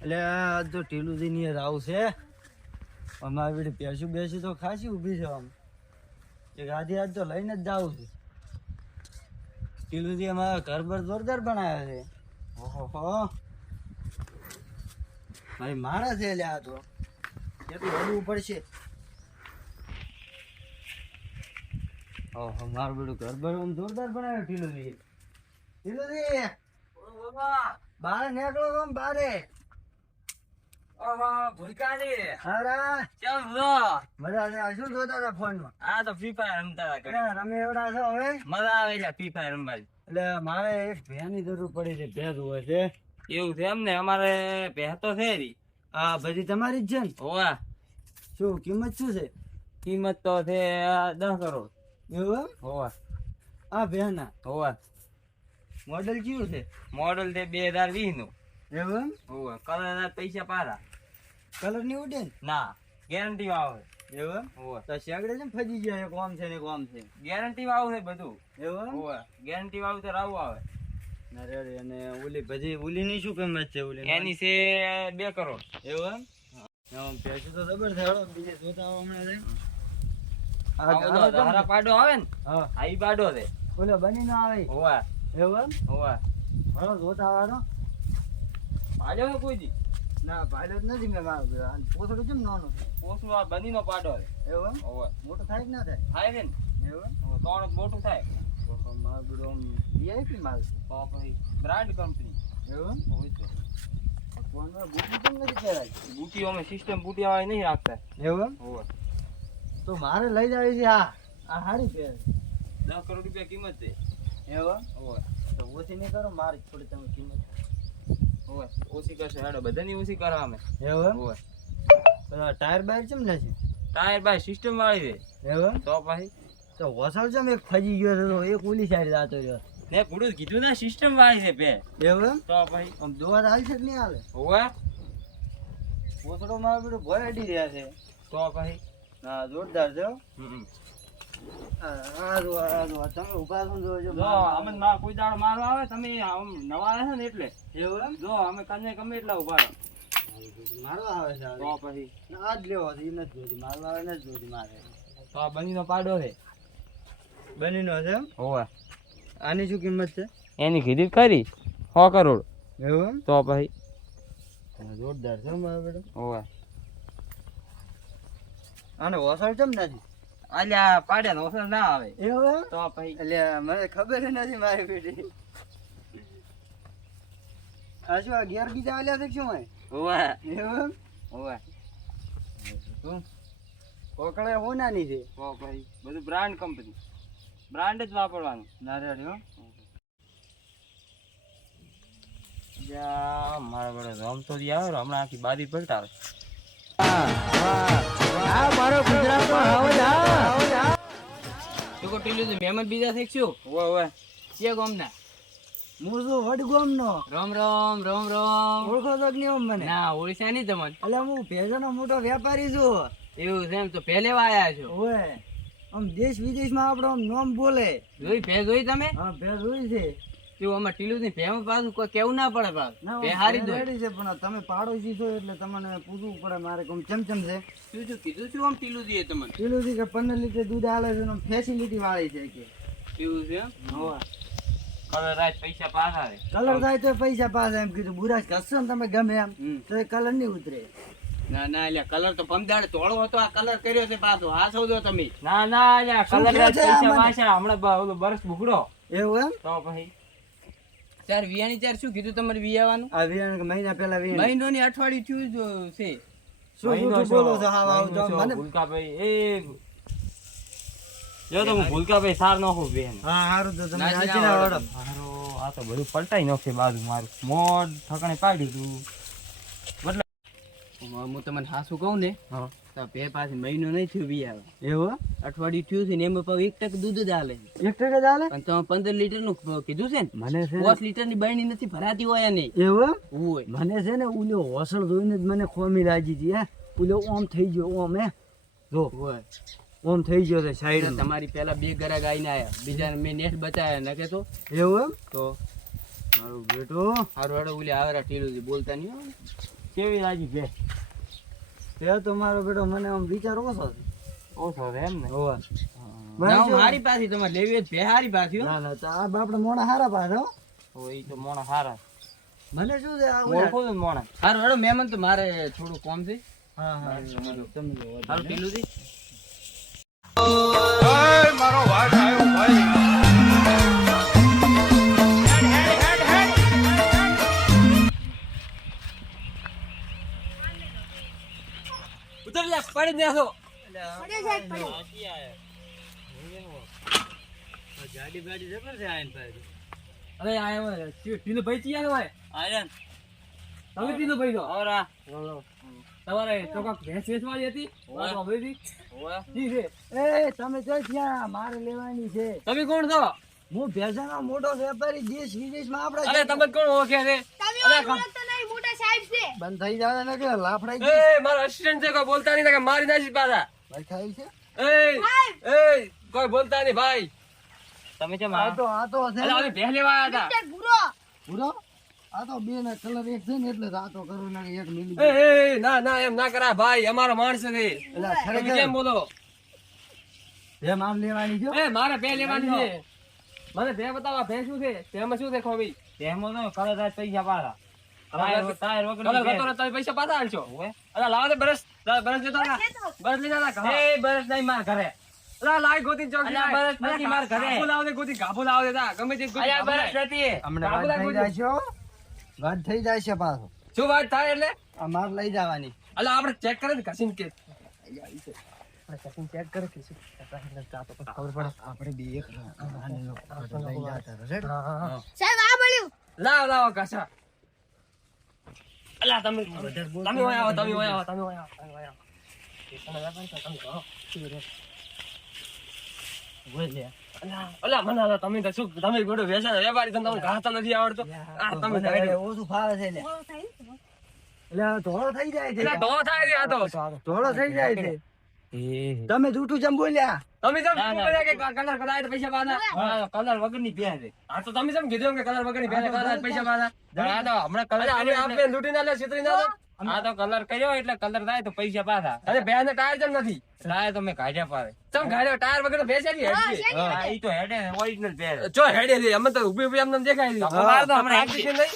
એટલે આ તો ટીલુજી ની રાવ છે અમારી બેટી પેસું બેસી તો ખાસી ઊભી છે આમ એક આધી આજ તો લઈને જ જાવું છે ટીલુજી અમારા ઘર પર જોરદાર બનાવ્યા છે ઓહો મારી મારા છે એટલે આ તો એટલું હલવું પડશે ઓહો મારું બેટું ઘર પર આમ જોરદાર બનાવ્યું ટીલુજી બારે નીકળો આમ બારે શું જોતા હતા ફોન માં આ તો ફ્રી ફાયર રમતા હતા રમે એવડા છો હવે મજા આવે છે ફ્રી ફાયર રમવાની. એટલે મારે એક ભેની જરૂર પડી છે ભેદ હોય છે એવું છે એમ ને અમારે ભેહ તો છે રી. આ બધી તમારી જ છે ને હોવા શું કિંમત શું છે કિંમત તો છે 10 કરોડ. એવું એમ હોવા આ ભેના હોવા મોડેલ કયું છે મોડલ છે 2020 નું. એવું એમ હોવા કલર ના પૈસા પારા કલર ની ઉડે ને ના ગેરંટી વાળો છે. એવું એમ હોવા તો શેગડે છે ને ફજી જાય એક ઓમ છે ને એક ઓમ છે ગેરંટી વાળું છે બધું. એવું એમ હોવા ગેરંટી વાળું તો રાવું આવે. ના રેડી અને ઓલી બધી ઓલી ની શું કિંમત છે ઓલી એની છે 2 કરોડ. એવું એમ પૈસું તો જબર છે હળો બીજે જોતા આવો હમણાં આ હારા પાડો આવે ને હા આઈ પાડો છે. ઓલો બની ના આવે હોવા એવું એમ હોવા હળો જોતા આવવાનો પાડો ને કોઈ દી ના પાયલોટ નથી મેં મારું પોસડું કેમ નાનું ઓછું આ બની નો પાડો છે. એવું એમ હોવા મોટું થાય કે ના થાય થાય છે ને એવું એમ ત્રણ મોટું થાય મારું બધું આમ વીઆઈપી માલ છે તો પછી બ્રાન્ડ કંપની એવું એમ હોય તો ફોનમાં બુટી કેમ નથી કરાય બુટી અમે સિસ્ટમ બુટી આવે નહીં રાખતા. એવું એમ હોવે તો મારે લઈ જાવી છે આ હારી પેર 10 કરોડ રૂપિયા કિંમત છે. એવું એમ હોવે તો ઓછી નહીં કરો મારી થોડી તમે કિંમત હોવે ઓછી કરશે હેડો બધાની ઓછી કરવા અમે. એવું એમ હોવે ટાયર બાયર કેમ નથી ટાયર બાય સિસ્ટમ વાળી છે. એવું એમ તો પછી તો વસળ છે એક ફજી ગયો છે તો એક ઓલી સાઈડ જાતો રહ્યો ને પૂરું કીધું ને સિસ્ટમ વાળી છે બે. એવું એમ તો પછી આમ જોવા હાલ છે કે નહીં હાલે હોવે પોસડો મારો બધું ભય અડી રહ્યા છે તો પછી હા જોરદાર છે હો. હમ આ જો તમે ઉભા છો ને જોજો જો અમે માં કોઈ દાડો મારો આવે તમે આમ નવા આવે છે ને એટલે એવું એમ જો અમે કને ગમે એટલા ઉભા રહો. મારો આવે છે તો પછી આ જ લેવો છે એ નથી જોતી મારો આવે નથી જોતી મારે તો આ બનીનો પાડો છે. બનીનો છે એમ હોવે આની શું કિંમત છે એની કીધી ખરી 100 કરોડ. એવું એમ તો પછી જોરદાર છે મારો બેટો હોવે આને વસળ કેમ નથી આલ્યા પાડે નો અસર ના આવે. એવું એમ તો પછી એટલે મને ખબર ય નથી મારી બેટી આ શું આ ગેર બીજા આલ્યા છે કે શું હોય હોવે એવું એમ હોવે શું કોકડે હોનાની છે તો પછી બધું બ્રાન્ડ કંપની બ્રાન્ડ જ વાપરવાનું. ના રેડી હો યા મારા બડે રમતો દી આવે હમણાં આખી બારી પલટાવે. આ મારો ગુજરાતનો આવાજ આ તું કો ટીલું મહેમાન બીજા શીખશું. હોવે હોવે કે ગોમના હું શું વડગોમનો રામ રામ રામ રામ. ઓળખો તો કે નહીં આમ મને ના ઓળખ્યા નહીં તમને. એટલે હું ભેજાનો મોટો વેપારી છું એવું છે એમ તો પહેલે આયા છો. ઓય આમ દેશ વિદેશમાં આપણો આમ નામ બોલે જોઈ ભે જોઈ તમે હા ભેજ હોય છે કેવું અમાર ટીલું ની ભેમ પાછું કોઈ કેવું ના પડે પાછું ના ભે હારી દો. રેડી છે પણ તમે પાડોશી છો એટલે તમને પૂછવું પડે મારે કોમ ચમચમ છે શું શું કીધું શું આમ ટીલું દીએ તમને. પેલું છે કે 15 લીટર દૂધ આલે છે ફેસિલિટી વાળી છે કે એવું છે એમ. હોવા કલર રાત પૈસા પાછા આવે. કલર થાય તો પૈસા પાસ એમ કીધું બુરાશ ઘસશો ને તમે ગમે એમ હમ. તો એ કલર નહીં ઉતરે ના ના એટલે કલર તો પમદાડે તોડો હતો આ કલર કર્યો છે પાછો હા સૌ દો તમે. ના ના એટલે શું કલર કહે રાત છે આ પૈસા મને? પાછા હમણાં ઓલો બરસ ભૂગડો એવું એમ તો પછી ચાર વિયાની ચાર શું કીધું તમારે વિયાવાનું. આ વિયાણ મહિના પહેલા વિયાણ મહિનો ની અઠવાડિયું થયું જ છે. શું શું બોલો છો હા આવ તો મને ભૂલકાભાઈ એ જો તો હું ભૂલકાભાઈ સાર નાખું બેન. હા સારું તો તમે નાચી નાચી ના ના આવડે. આવડો હારો આ તો બધું પલટાઈ નાખશે બાજુ મારું મોડ ઠકાણે પાડી દીધું. મતલબ હું તમને હાસું કહું ને હા તો બે પાસે મહિનો નહીં થયું વિયા એવું અઠવાડિયું થયું છે ને એમાં પાછું 1% દૂધ જ હાલે. 1% ચાલે અને તમે 15 લીટર નું કીધું છે ને મને છે 5 લીટર ની બરણી નથી ભરાતી હોય નહીં. એવું હોય મને છે ને ઓલો હોસળ જોઈને જ મને ખોમી લાગી હતી હે ઓલો ઓમ થઈ ગયો ઓમ હે જો હોય ઓમ થઈ ગયો છે સાઈડ તમારી પેલા 2 ગરાગ આઈને આયા બીજા મેં નેટ બચાયા નકે તો એવું એમ તો મારું બેટો હારું હેડો ઓલી આવરા ટીલું બોલતા નહીં હો. કેવી લાગી બે એ તો મારો બેટો મને આમ વિચાર ઓછો છે. ઓછો છે એમ ને હોવે. મારી પાસે તમારે લેવી હોય તો બે હારી પાસે હો. ના ના તો આ આપણે મોણા હારા પાછ હો. ઓ ઈ તો મોણા હારા મને શું છે આ ઓળખો છો ને મોણા હારું હેડો મહેમાન તો મારે થોડું કામ છે હા હા તમે જો હારું ઢીલું છે ઉતર લે પડી દેસો ગાડી બાડી જબર છે આયન પાસે. અરે આયો ટીનો ભાઈ ચિયા હોય આયન તમે ટીનો ભાઈ છો ઓરા તમારે ચોકાક ભેંસ વેચવાની હતી વાત સાંભળી હતી જી છે એ તમે જો ત્યાં મારે લેવાની છે. તમે કોણ છો હું ભેસાનો મોટો વેપારી દેશ વિદેશમાં આપણે અરે તમે કોણ ઓળખે છે બંધ થઈ જાય ને કે લાફડાઈ એ મારો અસિસ્ટન્ટ છે કોઈ બોલતા નહીં કે મારી નાખી પાછા ભાઈ ખાઈ છે. એ કોઈ બોલતા નહીં ભાઈ તમે કેમ આ તો છે અરે આવી ભેંસ લેવા આવ્યા હતા પૂરો આ તો બે ના કલર એક છે ને એટલે રાતો કરું ને એક મિલી એ ના ના એમ ના કરાય ભાઈ અમારો માણસ છે એટલે તમે કેમ બોલો બે મામ લેવાની છે. એ મારે ભેં લેવાની છે મને ભેં બતાવો ભેં શું છે ભેંમાં શું દેખો ભાઈ ભેંમાં તો કલર રાત પૈસા પાછા ટાયર વગર તમે પૈસા પાછા આલશો અરે લાવો દે બરસ લેતા હતા બરસ લેતા હતા એ બરસ નહીં માર ઘરે અલા લાય ગોતી ચોકી અલા બરસ નથી માર ઘરે ગાભો લાવ દે ગોતી ગાભો લાવ દેતા ગમે તે ગોતી અલા બરસ નથી હમણાં વાત થઈ જાય છે હો. વાત થઈ જાય છે પાછો શું વાત થાય એટલે આ માર લઈ જવાની. અલા આપણે ચેક કરે ને કસીન કે આપણે કસીન ચેક કરે કે શું ખબર પડે આપણે બે એક આને લો, લઈ જતા રહે. લાવ લાવ કસા અલા તમે ઓય આવો તમે ઓય આવો તમે ઓય આવો તમે ઓય આવો તમે વેપાર કરો તમે કરો અલા મને અલા તમે તો શું તમે ગોડો વેચાણ વેપારી તમને ગાતા નથી આવડતો આ તમે મને કહી દો ઓછું ફાવે છે લે. એટલે આ ધોળો થઈ જાય છે. એટલે ઢો થાય છે આ તો ધોળો થઈ જાય છે. તમે જૂઠું જેમ બોલ્યા. તમે જેમ શું કર્યા કે કલર કરાય તો પૈસા પાછા કલર વગરની પહેર છે હા તો તમે જેમ કીધું કે કલર વગરની પહેર કલર પૈસા પાછા આ તો હમણાં કલર આપણે લૂટી ના લે છેતરી ના લે આ તો કલર કર્યો એટલે કલર થાય તો પૈસા પાછા અરે બે ને ટાયર જેમ નથી ટાયર તો મેં કાઢ્યા પાડે ચમ કાઢ્યો ટાયર વગર તો બેસેલી હેડ છે હા ઈ તો હેડે ઓરિજિનલ પહેર જો હેડે છે અમે તો ઊભી ઊભી એમને દેખાય છે માર તો હમણાં એક્શન નહીં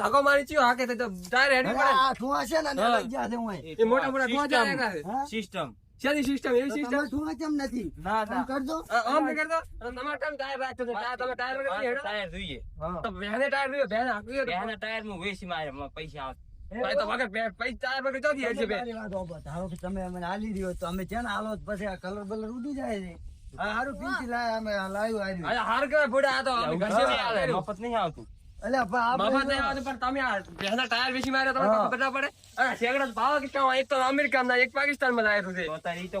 ધાગો મારી ચિયો હાકે તો ટાયર હેડી પડે આ ઠુવા છે ને લઈ ગયા છે હું. એ મોટા મોટા ધોવા જાય હા? સિસ્ટમ શેની સિસ્ટમ એવી સિસ્ટમ તમે ઠુવા કેમ નથી? આમ કરજો. આમ નહીં કરતો તમારે કેમ ટાયર રાખતો છે તમે ટાયર વગર નહીં હેડો ટાયર જોઈએ તો બેને ટાયર જોઈએ બેને હાકવી બેને ટાયર માં વેચી મારે પૈસા આવે ભાઈ તો વગર પૈસા ટાયર વગર ચોથી હેડ છે બે મારી વાત સાંભળો. ધારો કે તમે અમને આલી રહ્યો તો અમે છે ને આલો તો પછી આ કલર બલર ઉડી જાય છે. આ હારું પીંચી લાય અમે લાવ્યું આર્યું. અરે હાર કે બોડા આ તો ઘસે નહીં આવે મફત નહીં આવતું એટલે પણ મફત આપણે નહીં આવતું પણ તમે આ બેના ટાયર વેચી મારે તમને ખબર ના પડે અરે શેગડા ભાવ કે કાં એક તો અમેરિકા ના એક પાકિસ્તાન માં લાયેલું છે તો તારી તો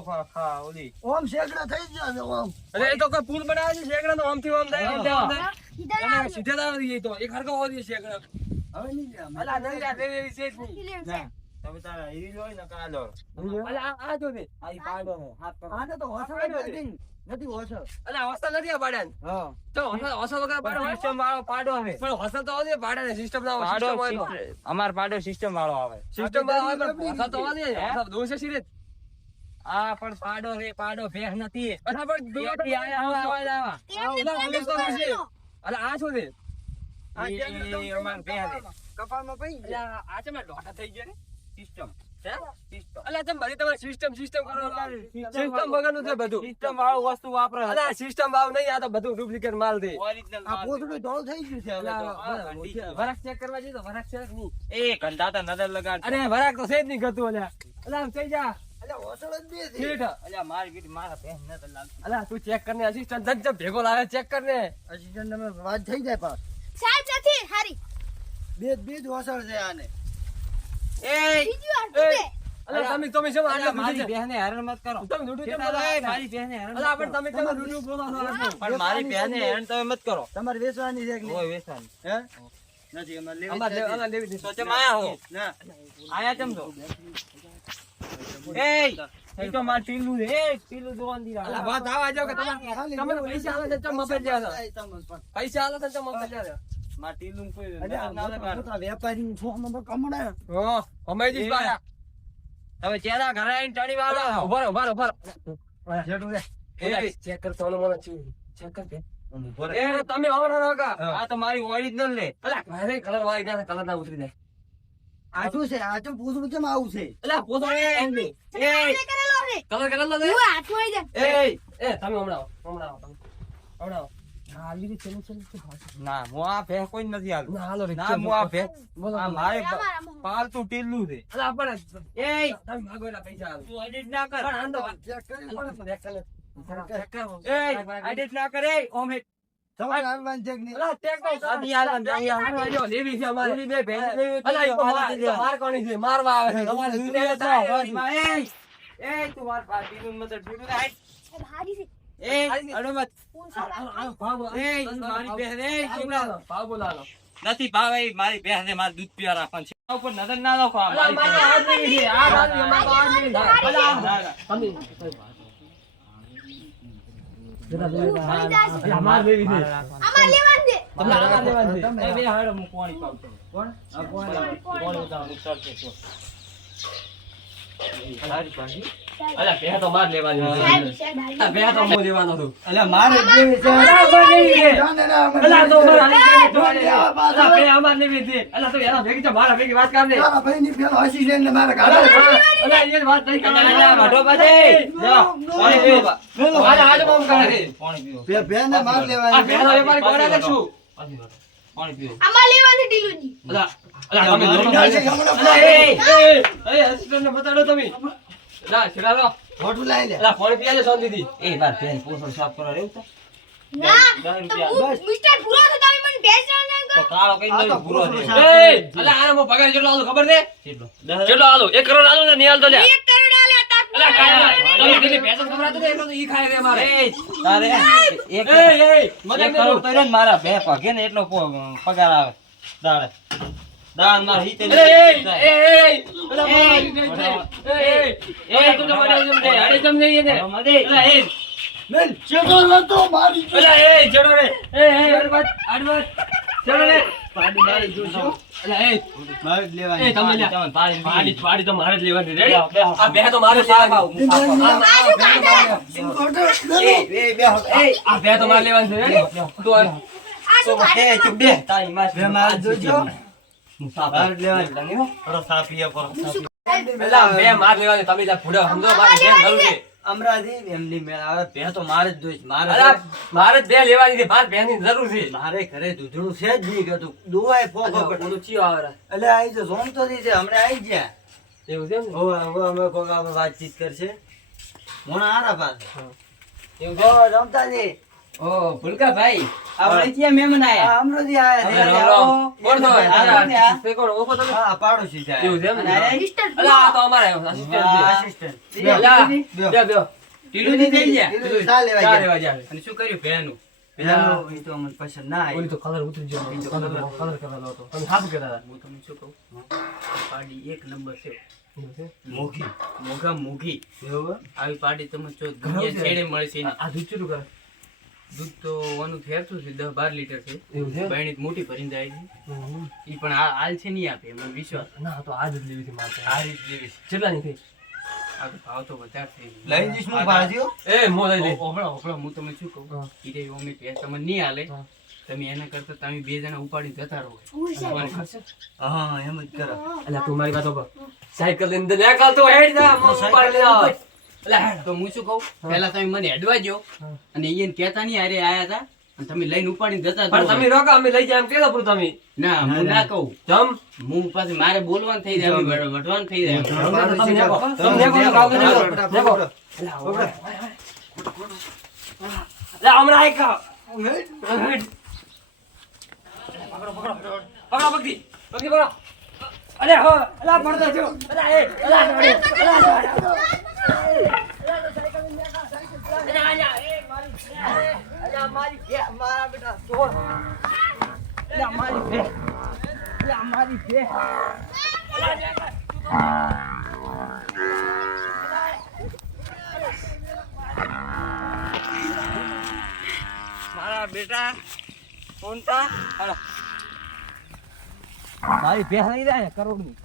ઓલી ઓમ શેકડા થઈ ગયા છે ઓમ. અરે એ તો કોઈ પુલ બનાવે છે શેગડા તો આમથી આમ થાય સીધે દાવ દઈએ તો એક હરકો હોદી શેગડા હવે નહીં લે અમે. અલા નહીં યાર એવી છે જ નહીં ના. તમે તારા હીરી હોય ને કાલો અલા આ જો ને આ પાડો ને હાથ પર આને તો હોસળ જ નથી. નથી હોસળ. અલા હોસ્ટલ નથી આ પાડ્યા હા. તો હોસ્ટલ વગર પાડો સિસ્ટમ વાળો પાડો આવે પણ હોસ્ટલ તો આવશે પાડે ને સિસ્ટમ ના સિસ્ટમ હોય તો અમાર પાડો સિસ્ટમ વાળો આવે સિસ્ટમ વાળો આવે પણ હોસ્ટલ તો આવશે હોસ્ટલ દોષ છે રે આ પણ પાડો રે પાડો ભેખ નથી અલા પણ દોટી આયા આવા અલા આ શું છે આ કેમ અમાર ભેખ કપાળમાં પઈ ગયા. અલા આ ચમ ડોટા થઈ ગયા રે સિસ્ટમ અલા તમે બધી તમારી સિસ્ટમ સિસ્ટમ કરો સિસ્ટમ વગરનું છે બધું સિસ્ટમ વાળું વસ્તુ વાપરે અલા સિસ્ટમ વાવ નહીં આ તો બધું ડુપ્લિકેટ માલ દે ઓરિજિનલ આ પોતડું ઢોળ થઈ ગયું છે હવે તો. વરાક ચેક કરવા જઈએ તો વરાક છે કે નહીં એ ઘંટા તો નજર લગાડ અરે વરાક તો છે જ નહીં ગતું અલ્યા અલા થઈ જા એટલે હોસળ જ બે છે. ઠીક અલ્યા મારી બીટી મારા બેન નજર લાગતી અલા તું ચેક કરને અસિસ્ટન્ટ જજ ભેગો લાવે ચેક કરને અસિસ્ટન્ટ તમે વાત થઈ જાય પાસ. બે જ હોસળ છે આને. અલા તમે શું આટલા મારી બહેને હેરાન મત કરો તમે દૂધું કેમ બોલો મારી બહેને હેરાન અલા પણ તમે કેમ દૂધું બોલો છો પણ મારી બહેને હેરાન તમે મત કરો તમારે વેચવાની છે કે નહીં? ઓય વેસાન હે? નથી અમારે લેવી અમાર જ નથી. અમાર લેવી દીધી તો ચમ આયા હો ના. આયા ચમ છો એ ઈ તો માર ટીલું છે એ ટીલું દોન દી અલા વાત આવા જાવ કે તમે ખાલી તમને લેવું પૈસા આવે છે ચમ મફત લ્યા છો થાય તમને પણ. પૈસા આવે છે ચમ મફત લ્યા છો માર ટીલું કોઈ અરે આ મોટા વેપારી છો અમે તો કમણે હો કમાઈ દીસ બાયા તમે ચેરા ઘરે આવીને ટણી વાળો ઉભા જેટું રે એ ચેક કર સોનો મને ચેક કર ઉભો રે એ તમે આવરો નકા આ તો મારી ઓરિજિનલ લે અલા મારે કલર વાળી ના કલર ના ઉતરી જાય આ શું છે આ ચમ પૂછું કેમ આવું છે અલા પોતો એ કલર કરેલો છે એ તમે હમણાં આવો હાલી રી ચલો ના હું આ ભે કોઈ નથી હાલ ના હાલો રે ના હું આ ભે બોલો આ મારે પાલતું ટીલું છે અલા પણ એ તમે માગો એલા પૈસા હાલો તું એડિટ ના કર પણ આંદો ચેક કરી ચેક કર એ એડિટ ના કરે ઓમ હે તમારે આવવાનું છે કે નહીં અલા ટેક નો આની હાલ લેવી છે અમારે ઓલી બે ભેંસ લેવી અલા ઈ તો માર કોની છે મારવા આવે છે તમારે દૂધ તમારે એ તું માર પાર્ટીનું મત ઠીક રાઈટ એ અડો મત એ મારી બહેન એ છોકરા ભાવ બોલાલો નથી ભાવે મારી બહેન ને મારે દૂધ પીવા રાખવાનું છે ઉપર નજર ના રાખો અલા મારે આજ નહીં છે આ રાત માં તો આજ નહીં અલા તમે અમાર લેવી છે તમને અમાર લેવાની છે એ બે હાડો હું પાણી પાઉં કોણ આ કોણ પાણી ઉતારું ઉતારશે તો સારી પાછી અલા બે તો માર લેવાની છે બે તો હું લેવાનો છું અલ્યા મારે જેવી છે બરાબર લેવી છે જાને ના અમે અલા તો મારા હાલી જોઈ લે, આ બાજુ. અલા બે અમાર લેવી છે અલા તો એના ભેગી તો મારા ભેગી વાત કર દે તારા ભાઈની પેલો હસી છે ને મારા ગાડા અલા એ વાત નહીં કરવાની અલા વાઢો પાછી લ્યો પાણી પીવો મેલો. અલા હાજ બોમ કરે છે પાણી પીવો બે બેને માર આ લેવાની બે તો વેપારી કોડા કે છું પાણી પીવો અલા અલા તમે નાસી હમણાં અલા એ અસિસ્ટન્ટ ને બતાડો તમે અલા છેડાલો ફોટો લાઈ લે અલા ફોન પીયા લે સોન દીદી એ બાર પેન પોસણ સાફ કરવા રેવું તો તો કાળો કઈ આ તો દઉં પૂરો પૂરો થયો. સાફ. એ અલા આને મો પગાર કેટલો આલો ખબર છે કેટલો? કેટલો આલો 1 કરોડ આલો ને નિહાલ તો લે અલા કાય તમે દીદી પૈસા ખબર હતો એટલો તો ઈ ખાય રે મારે એ તારે એક મજા એક કરોડ કર્યો ને મારા બે પગે ને એટલો પગાર આવે દાડે દાન માર હિતે ને અલા એ તું તો મને જમ દે અરે જમ દે ને અલા એ મેલ ચેતો નતો મારી જો અલા એ જડો રે અડવાત ચડો રે પાડી મારી જોશો અલા એ મારે જ લેવાની એ તમે લે પાડી પાડી પાડી તો મારે જ લેવાની બેહો, રેડી બેહો. આ બે તો મારે જ લેવાની એ બે આ બે તો મારે લેવાની છે રેડી તું આ એ તું બે તારી માં બે મારે જોજો માર લેવાની કરો સાફીએ કરો પેલા બે માર લેવાની તમે જા ભૂડો સમજો મારે બેન જરૂર છે અમરાજી એમની મેળ આવે બે તો મારે જ જોઈશ મારે અલા મારે જ બે લેવાની છે મારે બેની જરૂર છે મારે ઘરે દૂધણું છે જ નહીં કતું દુવાય ફોફો ઓલું ચિયો આવે એટલે આઈ જો જોમ તો દીધે હમણે આઈ ગયા એવું છે ને હવે અમે કોક આપણે વાતચીત કરશે મોણા આરા પાસે એવું જો રમતાજી ઓ ભૂલકા ભાઈ આપણે ક્યાં મહેમાન આ અમરોજી આયા અરે છે. રામ રામ કોણ તો આ તે કોણ ઓકો તમે હા પાડોશી છે એવું છે એમ ને? અને અલા આ તો અમારે અસિસ્ટન્ટ છે આસિસ્ટન્ટ અલા બે. બે ટીલું ની થઈ ગયા ટીલું ચા લેવા ચાર ગયા. લેવા જાય અને શું કર્યું ભેનું પેલાનું ઈ તો અમને પસંદ ના ઓલી આવી તો કલર ઉતરી ગયો કલર કરેલો હતો તમે સાફ કરેલા હું તમને શું કહું પાડી એક નંબર છે એવું છે મોઘી મોઘા મોઘી એવું આવી પાડી તમે જો ઘણું છે. દુનિયા છેડે મળશે નહીં. આ દૂધ ચૂરું કરે દૂધ તો ઓનું ફેરતું છે 10-12 લીટર છે એવું છે બહેણી મોટી ભરીને જાય છે ઈ પણ હાલ છે નહીં આપે એમાં વિશ્વાસ ના તો આજ જ લેવી હતી મારે આ રીત જેવી છે. કેટલા ની થઈ આ તો ભાવ તો વધારે થઈ લઈ જઈશ હું ભાજ્યો એ મો લઈ લે ઓહળો હું તમને શું કહું હા. ઈ રે ઓમે પૈસા તમને નહીં હાલે હા. તમે એના કરતા તમે બે જણા ઉપાડી જતા રહો તમારે ખર્ચે હા એમ જ કરો અલા તું મારી વાત ઓપર સાયકલ લઈને લે કાલ તો હેડ જા મો ઉપર લે આવ એટલે હેડ તો હું શું કહું પહેલા તમે મને હેડવા જો હા. અને એને કહેતા નહીં હારે આયા હતા અને તમે લઈને ઉપાડીને જતા પણ રહો. તમે રોકો અમે લઈ જાય એમ કેતો પૂરું તમે ના હું ના કહું જમ હું પાછી મારે બોલવાનું થઈ જાય વટવાનું થઈ જાય તમે નેકો તમે નેકો કાવ કે નેકો લે હમણાં આઈ કા પકડો પકડી પકડો અરે હો અલા પડતો જો અલા એ અલા મારા બેટા છોડ મારી બે મારી બે મારા બેટા કોણતા હાલો મારી ભેંસ લઈ જાય કરોડની.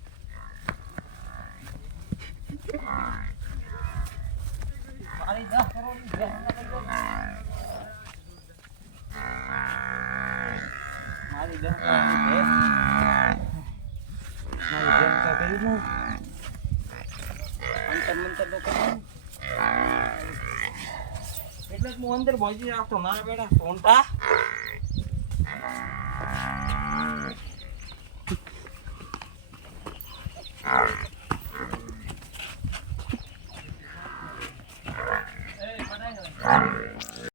મારી 10 કરોડની ભેંસ લઈ જાય. મારી 10 કરોડની ભેંસ. મારી ભેંસ તો કરી દઉં. અંતર તો કરી. એટલે જ હું અંદર ભોજી રાખતો મારા બેટા સોનટા.